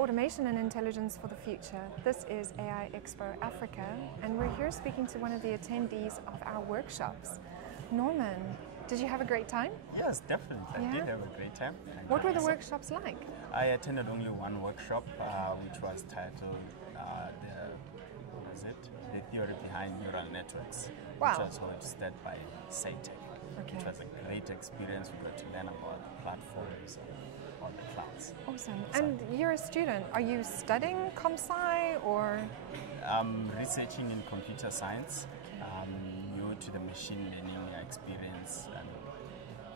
Automation and Intelligence for the Future. This is AI Expo Africa, and we're here speaking to one of the attendees of our workshops. Norman, did you have a great time? Yes, definitely. I did have a great time. What were the workshops like? I attended only one workshop, which was titled The Theory Behind Neural Networks, Wow. which was hosted by SATEC. Okay. It was a great experience. We got to learn about the platforms and all the clouds. Awesome. And you're a student. Are you studying comp-sci or? I'm researching in computer science, new to the machine learning experience, and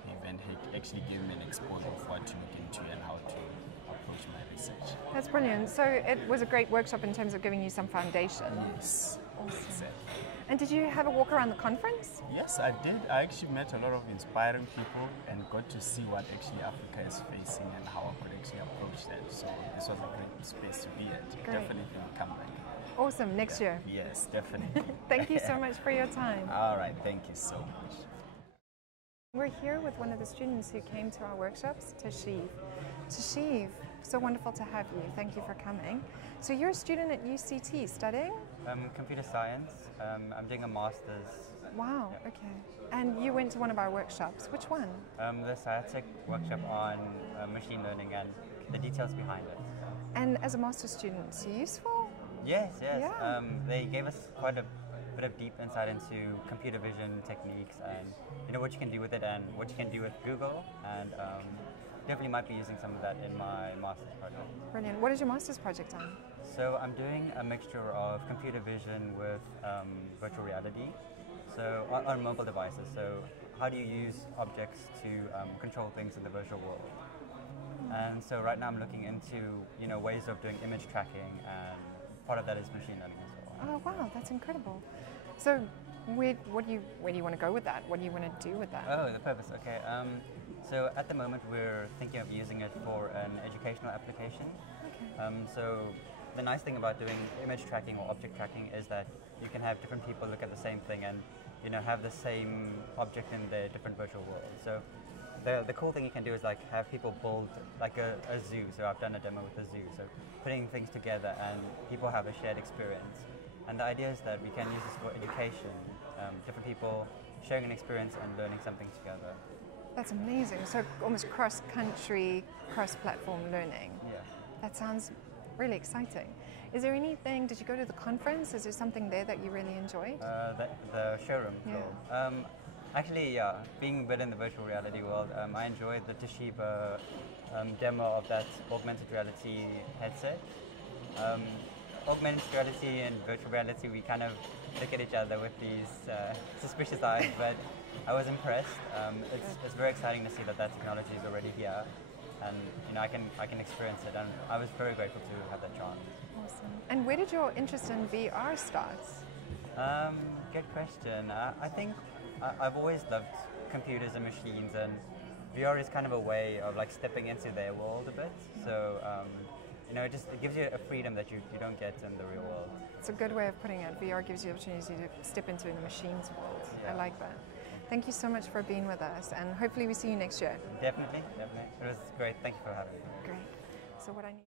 the event actually gave me an exposure of what to look into and how to approach my research. That's brilliant. So it was a great workshop in terms of giving you some foundation. Yes. Awesome. Exactly. And did you have a walk around the conference? Yes, I did. I actually met a lot of inspiring people and got to see what actually Africa is facing and how I could actually approach that. So this was a great space to be at. Great. Definitely will come back. Awesome. Next year. Yes, definitely. Thank you so much for your time. All right. Thank you so much. We're here with one of the students who came to our workshops, Tashiv. Tashiv, so wonderful to have you. Thank you for coming. So you're a student at UCT studying? Computer science. I'm doing a master's. Wow, okay. And you went to one of our workshops. Which one? The SciTech workshop on machine learning and the details behind it. And as a master's student, is it useful? Yes, yes. Yeah. They gave us quite a bit of deep insight into computer vision techniques and what you can do with it and what you can do with Google, and definitely might be using some of that in my master's project. Brilliant. What is your master's project on? So I'm doing a mixture of computer vision with virtual reality, so on mobile devices. So how do you use objects to control things in the virtual world? And so right now I'm looking into ways of doing image tracking, and part of that is machine learning as well. Oh wow, that's incredible. So where do you want to go with that? What do you want to do with that? Oh, the purpose. Okay. So at the moment we're thinking of using it for an educational application. Okay. So the nice thing about doing image tracking or object tracking is that you can have different people look at the same thing and have the same object in their different virtual worlds. So the cool thing you can do is like have people build like a zoo. So I've done a demo with a zoo. So putting things together and people have a shared experience. And the idea is that we can use this for education, different people sharing an experience and learning something together. That's amazing. So almost cross-country, cross-platform learning. Yeah. That sounds really exciting. Is there anything, did you go to the conference? Is there something there that you really enjoyed? The showroom. Yeah. Cool. Actually, yeah, being a bit in the virtual reality world, I enjoyed the Tashiv demo of that augmented reality headset. Augmented reality and virtual reality, we kind of look at each other with these suspicious eyes, but I was impressed. It's very exciting to see that technology is already here, and I can experience it, and I was very grateful to have that chance. Awesome. And where did your interest in VR start? Good question. I think I've always loved computers and machines, and VR is kind of a way of like stepping into their world a bit. So it gives you a freedom that you don't get in the real world. It's a good way of putting it. VR gives you the opportunity to step into the machine's world. Yeah. I like that. Thank you so much for being with us, and hopefully we see you next year. Definitely, definitely. It was great. Thank you for having me. Great. So what I need